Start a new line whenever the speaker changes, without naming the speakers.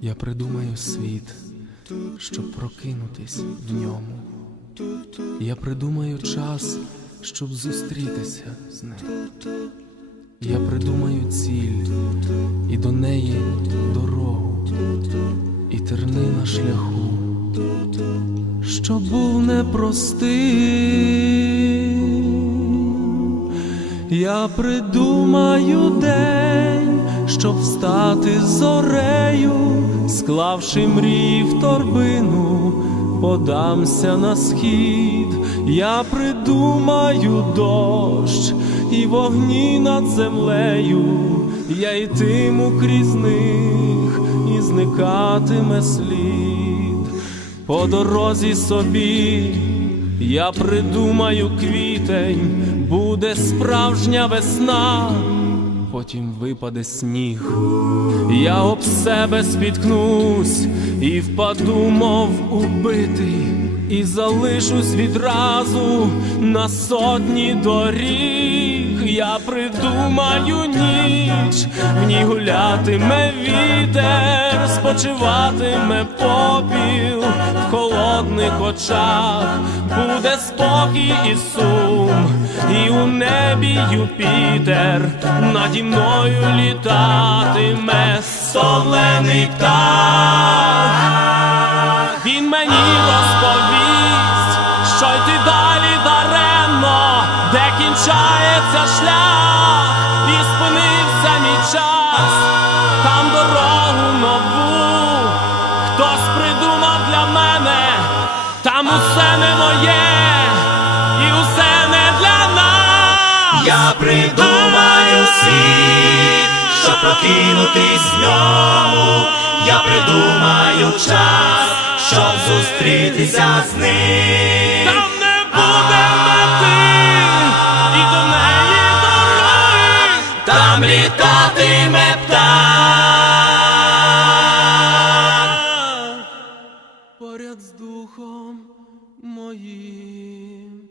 Я придумаю світ, щоб прокинутись в ньому. Я придумаю час, щоб зустрітися з ним. Я придумаю ціль і до неї дорогу, і терни на шляху, що був непростим. Я придумаю день щоб встати зорею, склавши мрії в торбину, подамся на схід. Я придумаю дощ і вогні над землею, я йтиму крізь них і зникатиме слід. По дорозі собі я придумаю квітень, буде справжня весна, потім випаде сніг. Я об себе спіткнусь і впаду, мов убитий, і залишусь відразу на сотні доріг. Я придумаю ніч, в ній гулятиме вітер, спочиватиме попіл в холодних очах, буде спокій і сум, і у небі Юпітер наді мною літатиме. Солений птах. Він мені розповість, що йти далі даремно, де кінчається шлях, хтось придумав для мене, там усе не моє, і усе не для нас.
Я придумаю світ, щоб прокинутись в ньому. Я придумаю час, щоб зустрітися з ним.
Там не буде мети, і до неї дороги.
Там літатиме птах.
Духом моїм.